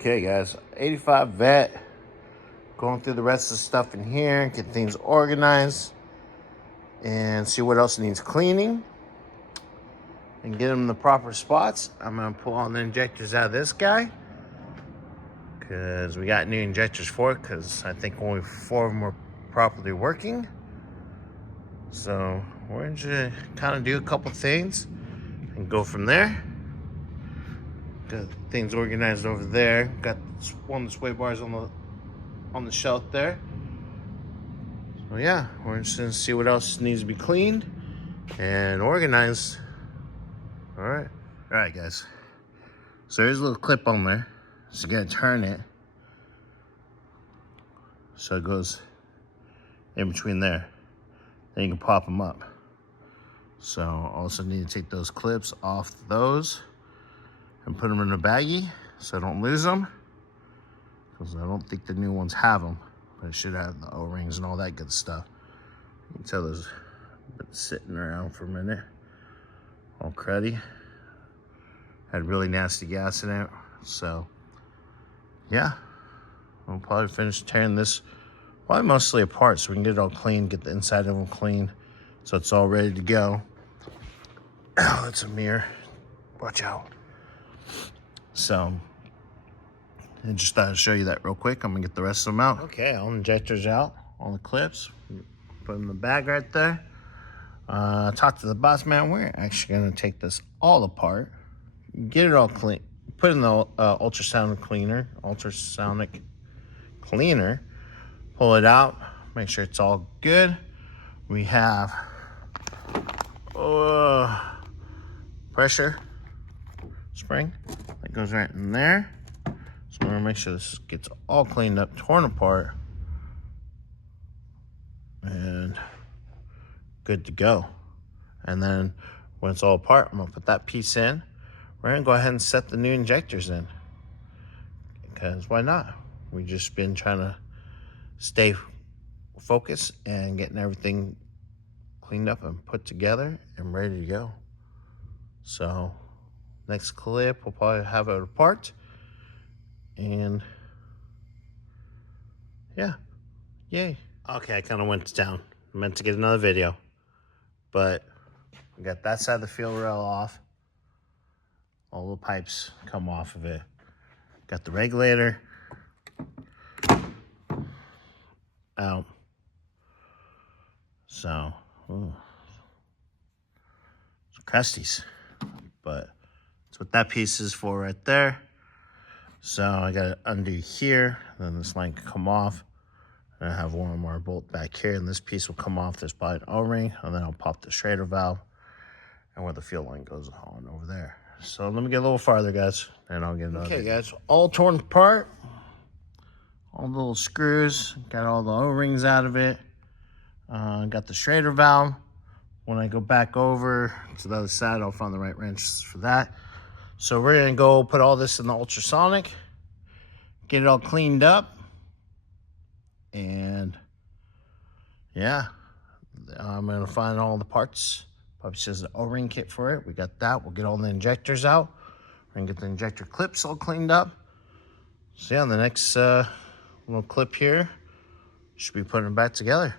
Okay guys, 85 vet, going through the rest of the stuff in here, get things organized and see what else needs cleaning and get them in the proper spots. I'm gonna pull all the injectors out of this guy because we got new injectors for it, because I think only 4 of them were properly working. So we're gonna kind of do a couple things and go from there. Got things organized over there. Got one of the sway bars on the shelf there. So yeah, we're just gonna see what else needs to be cleaned and organized. All right, guys. So there's a little clip on there. So you gotta turn it so it goes in between there. Then you can pop them up. So also need to take those clips off those and put them in a baggie so I don't lose them, because I don't think the new ones have them, but it should have the O-rings and all that good stuff. You can tell those been sitting around for a minute, all cruddy. Had really nasty gas in it. So yeah, we'll probably finish tearing this probably mostly apart so we can get it all clean, get the inside of them clean so it's all ready to go. Oh, that's a mirror, watch out. So I just thought I'd show you that real quick. I'm gonna get the rest of them out. Okay, all the injectors out, all the clips, put them in the bag right there. Talk to the boss man. We're actually gonna take this all apart, get it all clean, put it in the ultrasonic cleaner, pull it out, make sure it's all good. We have pressure spring that goes right in there. So we're gonna make sure this gets all cleaned up, torn apart, and good to go. And then when it's all apart, I'm gonna put that piece in. We're gonna go ahead and set the new injectors in, because why not? We've just been trying to stay focused and getting everything cleaned up and put together and ready to go. So next clip, we'll probably have it apart. And yeah, yay. Okay, I kind of went to town. I meant to get another video, but we got that side of the fuel rail off. All the pipes come off of it. Got the regulator out. So, it's crusties, but that's what that piece is for right there. So I got to undo here, then this line can come off. And I have one more bolt back here, and this piece will come off. There's probably an O-ring, and then I'll pop the Schrader valve and where the fuel line goes on over there. So let me get a little farther, guys, and I'll get another. Okay, guys, all torn apart. All the little screws, got all the O-rings out of it. Got the Schrader valve. When I go back over to the other side, I'll find the right wrenches for that. So we're gonna go put all this in the ultrasonic, get it all cleaned up, and yeah, I'm gonna find all the parts. Probably says the O-ring kit for it. We got that. We'll get all the injectors out. We're gonna get the injector clips all cleaned up. So yeah, on the next little clip here, should be putting them back together.